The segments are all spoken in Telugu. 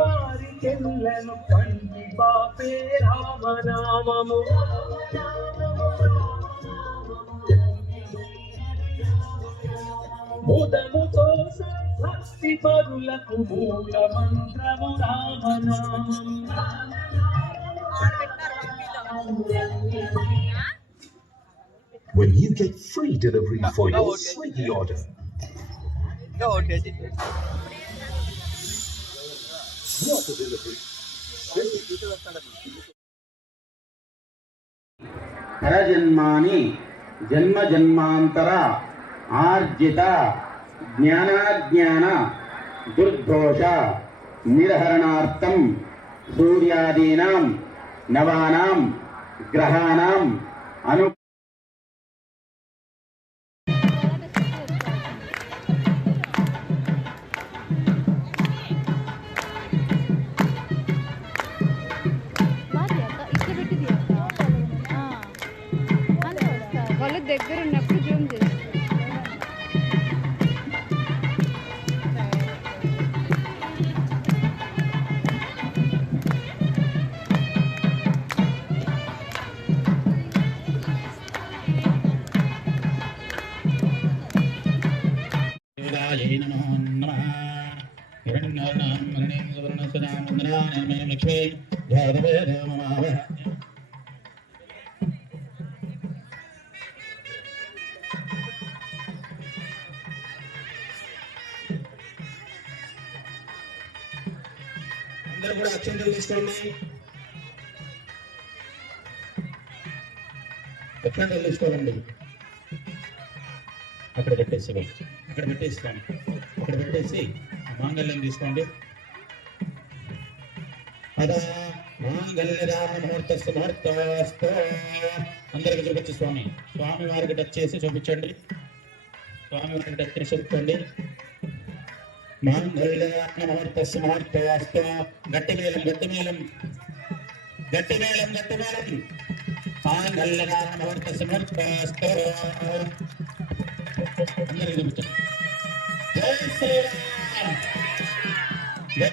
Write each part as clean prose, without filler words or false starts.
వారికెళ్ళను పండి బాపే రామనామము ముదముతో భక్తి పరులకు మూల మంత్రము రామనామము. When you get free delivery for your Swiggy order. Water delivery. परजन्मानि जन्म जन्मांतर आर्जित ज्ञानाज्ञान दुर्दोष निर्हरणार्थं सूर्यादीनां नवानां ग्रहाणां अनु దగ్గర ఉన్నప్పుడు జూమ్ చేస్తారు. అందరూ కూడా అక్షంతలు తీసుకోండి. అక్షంతలు తీసుకోవాలండి. అక్కడ పెట్టేసి అక్కడ పెట్టేసి మాంగళ్యం తీసుకోండి. అదా మాంగళ్యముహూర్తస్సు ముహూర్తస్తు అందరికి చూపించి స్వామి వారికి టచ్ చేసి చూపించండి. స్వామి వారికి టచ్ చేసి చూపించండి. మాంగళ్యముహూర్తస్సు ముహూర్తస్తు గట్టి మేళం మాంగళ్యముహూర్తస్సు ముహూర్తస్తు అందరికి చూపించండి. జై శ్రీరామ్. జై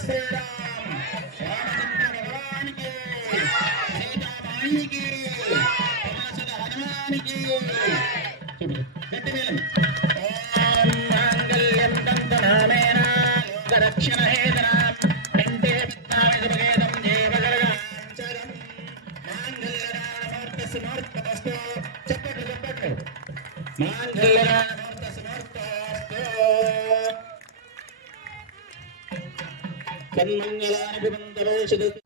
శ్రీరామ్. రామచంద్ర భగవానికి, సీతామాయికి, పవనసుత హనుమానికి. గట్టి మేళం. ఓం మాంగళ్యం దంతనామేన లోకరక్షణ హేతనాం కంఠే పద్మావతి భగేదం జీవజలగాంచరం మాంగళ్యముహూర్తస్సు ముహూర్తస్తు. చెప్పట్లు మాంగళ్యముహూర్తస్సు ముహూర్తస్తు. సన్మంగళాని భవంతు.